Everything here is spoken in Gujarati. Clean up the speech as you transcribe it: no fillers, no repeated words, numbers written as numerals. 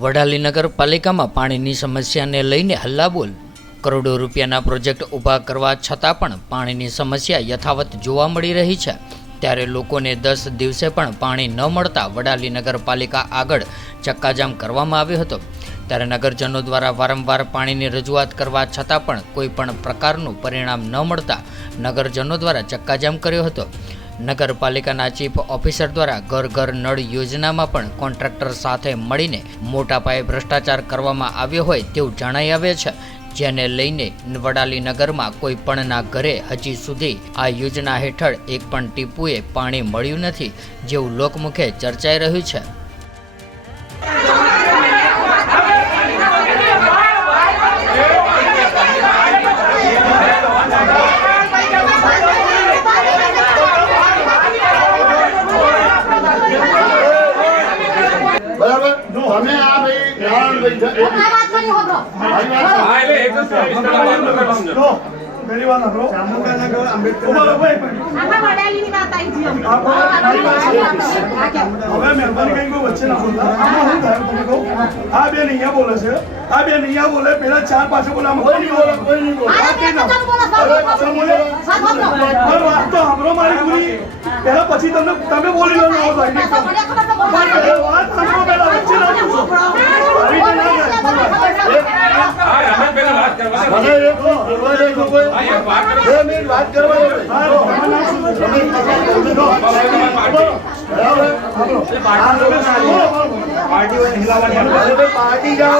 વડાલી નગરપાલિકામાં પાણીની સમસ્યાને લઈને હલ્લાબોલ। કરોડો રૂપિયાના પ્રોજેક્ટ ઊભા કરવા છતાં પણ પાણીની સમસ્યા યથાવત જોવા મળી રહી છે। ત્યારે લોકોને 10 દિવસે પણ પાણી ન મળતા વડાલી નગરપાલિકા આગળ ચક્કાજામ કરવામાં આવ્યો હતો। ત્યારે નગરજનો દ્વારા વારંવાર પાણીની રજૂઆત કરવા છતાં પણ કોઈ પણ પ્રકારનું પરિણામ ન મળતા નગરજનો દ્વારા ચક્કાજામ કર્યો હતો। નગરપાલિકાના ચીફ ઓફિસર દ્વારા ઘર ઘર નળ યોજનામાં પણ કોન્ટ્રાક્ટર સાથે મળીને મોટા પાયે ભ્રષ્ટાચાર કરવામાં આવ્યો હોય તેવું જણાઈ આવે છે, જેને લઈને વડાલી નગરમાં કોઈ પણના ઘરે હજી સુધી આ યોજના હેઠળ એક પણ ટીપુએ પાણી મળ્યું નથી, જેવું લોકમુખે ચર્ચાઈ રહ્યું છે। मेरी बात सुनो, હવે મહેરબાની કરીને કોઈ વચ્ચે ના બોલતા। આમાં હું થાય તમે કહો, આ બે નૈયા બોલે છે, આ બે નૈયા બોલે, પેલા ચાર પાસે બોલે, આમાં કોઈ નહીં બોલે। વાત તો સાંભળો મારી પૂરી, પેલા પછી તમે બોલી લો। વાત સાંભળો પેલા, વચ્ચે ના બોલો। पार्टी जाओ।